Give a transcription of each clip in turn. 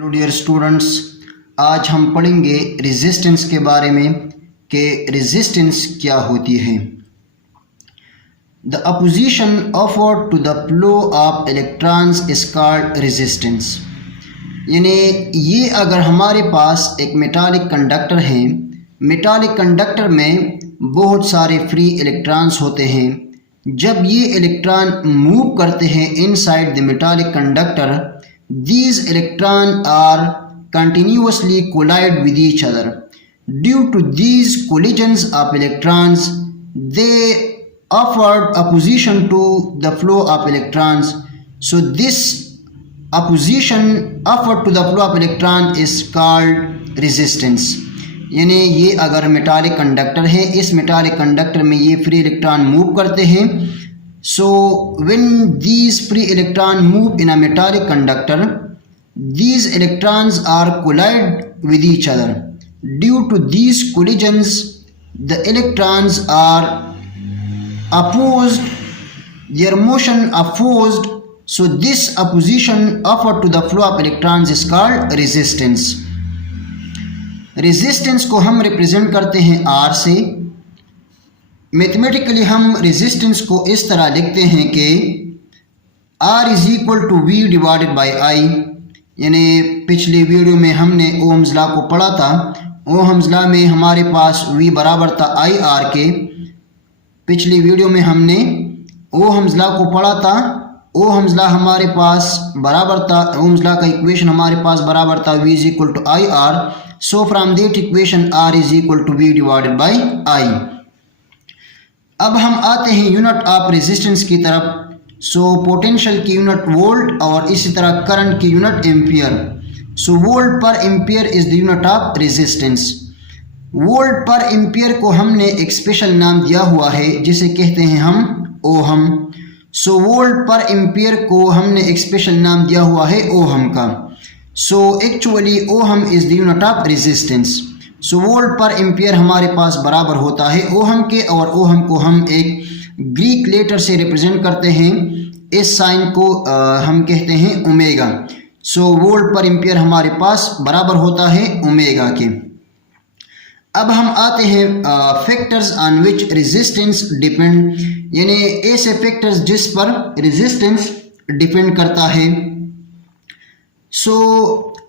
Hello dear students, आज हम पढ़ेंगे रेजिस्टेंस के बारे में कि रेजिस्टेंस क्या होती है। The opposition offered to the flow of electrons is called resistance. यानी ये अगर हमारे पास एक मेटालिक कंडक्टर है, मेटालिक कंडक्टर में बहुत सारे फ्री इलेक्ट्रॉन्स होते हैं। जब ये इलेक्ट्रॉन मूव करते हैं inside the metallic conductor, these electrons are continuously collide with each other. Due to these collisions of electrons, they offered opposition to the flow of electrons. So this opposition offered to the flow of electron is called resistance. यानी ये अगर metallic conductor है, इस metallic conductor में ये free electron move करते हैं। So when these free electrons move in a metallic conductor, these electrons are collide with each other. Due to these collisions, the electrons are opposed, their motion opposed. So this opposition offered to the flow of electrons is called resistance. Resistance को हम represent करते हैं R से। Mathematically हम resistance को इस तरह लिखते हैं कि R is equal to V divided by I। यानी पिछली वीडियो में हमने ओम्स लॉ को पढ़ा था। ओम्स लॉ में हमारे पास V बराबर था IR के। पिछली वीडियो में हमने ओम्स लॉ को पढ़ा था। ओम्स लॉ हमारे पास बराबर था, ओम्स लॉ का इक्वेशन हमारे पास बराबर था V is equal to IR। So from that equation R is equal to V divided by I। अब हम आते हैं यूनिट ऑफ रेजिस्टेंस की तरफ। सो पोटेंशियल की यूनिट वोल्ट और इसी तरह करंट की यूनिट एम्पियर। सो वोल्ट पर ampere is the unit of resistance. Volt पर एम्पियर को हमने एक स्पेशल नाम दिया हुआ है जिसे कहते हैं हम ओहम। सो वोल्ट पर एम्पियर को हमने एक स्पेशल नाम दिया हुआ है ओहम का। So actually ohm is the unit of resistance. So volt पर एम्पियर हमारे पास बराबर होता है ओहम के, और ओहम को हम एक ग्रीक लेटर से रिप्रेजेंट करते हैं। इस साइन को हम कहते हैं ओमेगा। सो वोल्ट पर एम्पियर हमारे पास बराबर होता है ओमेगा के। अब हम आते हैं factors on which resistance depend, यानी ऐसे फैक्टर्स जिस पर रेजिस्टेंस डिपेंड करता है। So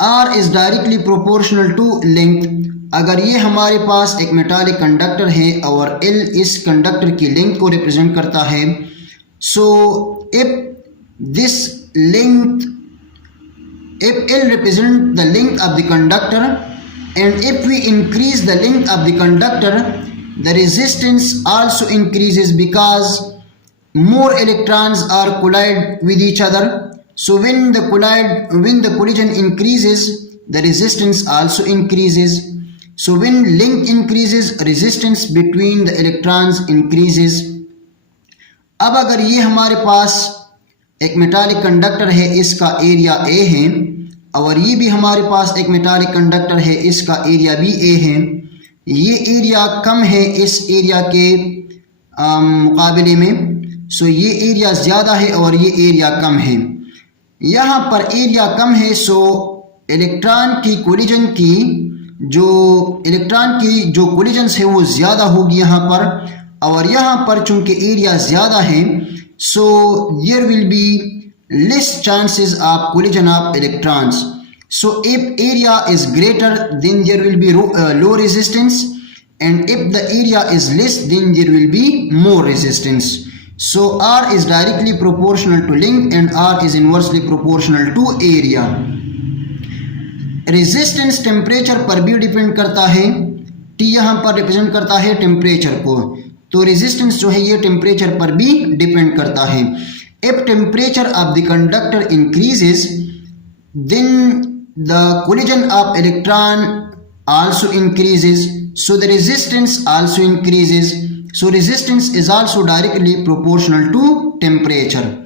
R is directly proportional to length. अगर ये हमारे पास एक मेटालिक कंडक्टर है और L इस कंडक्टर की लेंथ को रिप्रेजेंट करता है। So if this length, if L represent the length of the conductor and if we increase the length of the conductor, the resistance also increases because more electrons are collide with each other. So when the collision increases, the resistance also increases. So when length increases, resistance between the electrons increases. अब अगर ये हमारे पास एक metallic conductor है, इसका area A है, और ये भी हमारे पास एक मेटालिक कंडक्टर है, इसका एरिया भी A है। ये एरिया कम है इस एरिया के मुकाबले में। सो ये एरिया ज़्यादा है और ये एरिया कम है। यहाँ पर एरिया कम है, सो इलेक्ट्रॉन की जो कोलिजन्स है वो ज़्यादा होगी यहाँ पर, और यहाँ पर चूंकि एरिया ज़्यादा है, so there will be less chances of collision of electrons. So if area is greater than there will be low resistance, and if the area is less than there will be more resistance. So R is directly proportional to length and R is inversely proportional to area. Resistance temperature पर भी depend करता है। T यहाँ पर represent करता है temperature को, तो रेजिस्टेंस जो है ये टेम्परेचर पर भी डिपेंड करता है। If temperature of the conductor increases, then the collision of electron also increases, so the resistance also increases. So resistance is also directly proportional to temperature.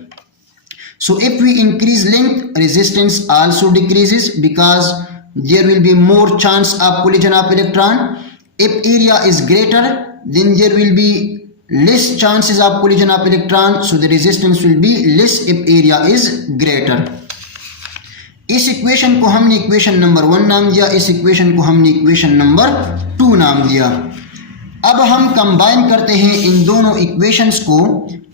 So if we increase length, resistance also decreases because there will be more chance of collision of electron. If area is greater, then there will be less chances of collision of electron, so the resistance will be less if area is greater. इस equation को हमने equation number 1 नाम दिया, इस equation को हमने equation number 2 नाम दिया। अब हम कंबाइन करते हैं इन दोनों इक्वेशंस को।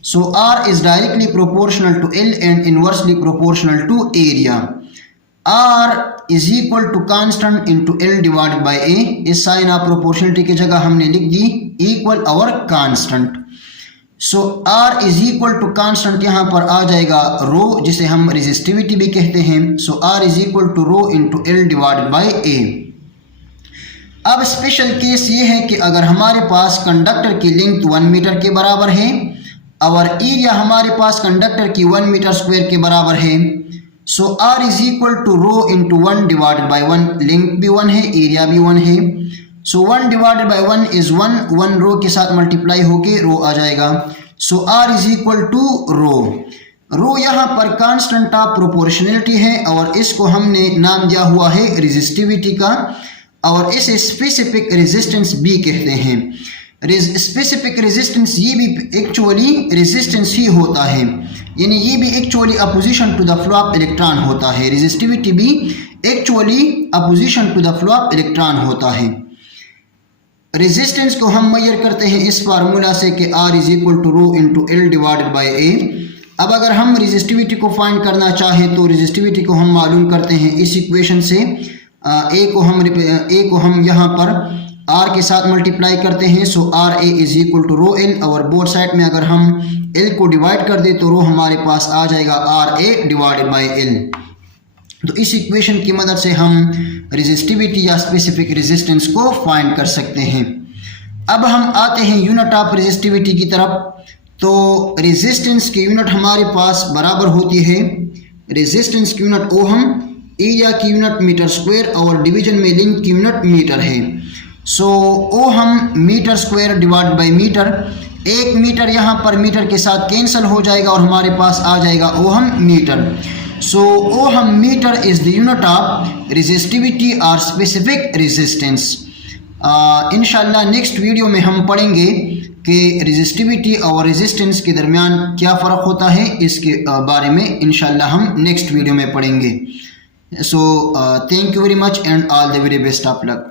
So R is directly proportional to L and inversely proportional to area. R is equal to constant into L divided by A। इस साइन ऑफ प्रोपोर्शनलिटी की जगह हमने लिख दी इक्वल और constant. So R is equal to constant यहाँ पर आ जाएगा रो, जिसे हम रेजिस्टिविटी भी कहते हैं। So R is equal to rho into L divided by A। अब स्पेशल केस ये है कि अगर हमारे पास कंडक्टर की लेंथ 1 मीटर के बराबर है और एरिया हमारे पास कंडक्टर की 1 मीटर स्क्वायर के बराबर है। So R is equal to rho into 1 divided by 1। Length भी 1 है, एरिया भी 1 है। So 1 divided by 1 is 1 rho के साथ मल्टीप्लाई होके रो आ जाएगा। So R is equal to rho यहाँ पर कांस्टेंट ऑफ प्रोपोर्शनलिटी है और इसको हमने नाम दिया हुआ है रेजिस्टिविटी का, और इसे स्पेसिफिक रेजिस्टेंस भी कहते हैं। स्पेसिफिक रेजिस्टेंस ये भी एक्चुअली रेजिस्टेंस ही होता है, यानी ये भी actually opposition to the flow of electron होता है। रेजिस्टिविटी भी actually opposition to the flow of electron होता है। रेजिस्टेंस को हम मेजर करते हैं इस फार्मूला से कि R is equal to rho into L divided by A। अब अगर हम रेजिस्टिविटी को फाइंड करना चाहें तो रेजिस्टिविटी को हम मालूम करते हैं इस इक्वेशन से। A को हम यहाँ पर R के साथ मल्टीप्लाई करते हैं। So R A is equal to rho L, और बोथ साइड में अगर हम L को डिवाइड कर दे तो रो हमारे पास आ जाएगा R A divided by L। तो इस इक्वेशन की मदद से हम रेजिस्टिविटी या स्पेसिफिक रेजिस्टेंस को फाइंड कर सकते हैं। अब हम आते हैं यूनिट ऑफ रेजिस्टिविटी की तरफ। तो रेजिस्टेंस की यूनिट हमारे पास बराबर होती है, रेजिस्टेंस की यूनिट ओहम, एरिया की यूनिट मीटर स्क्वायर और डिवीजन में लेंथ की यूनिट मीटर है। So ohm metre square divide by metre. 1 metre यहाँ पर मीटर के साथ कैंसिल हो जाएगा और हमारे पास आ जाएगा ohm metre. So ohm metre is the unit of resistivity और स्पेसिफिक रेजिस्टेंस। इंशाल्लाह नेक्स्ट वीडियो में हम पढ़ेंगे कि रेजिस्टिविटी और रेजिस्टेंस के दरमियान क्या फ़र्क होता है, इसके बारे में इंशाल्लाह हम नेक्स्ट वीडियो में पढ़ेंगे। So thank you very much and all the very best of luck.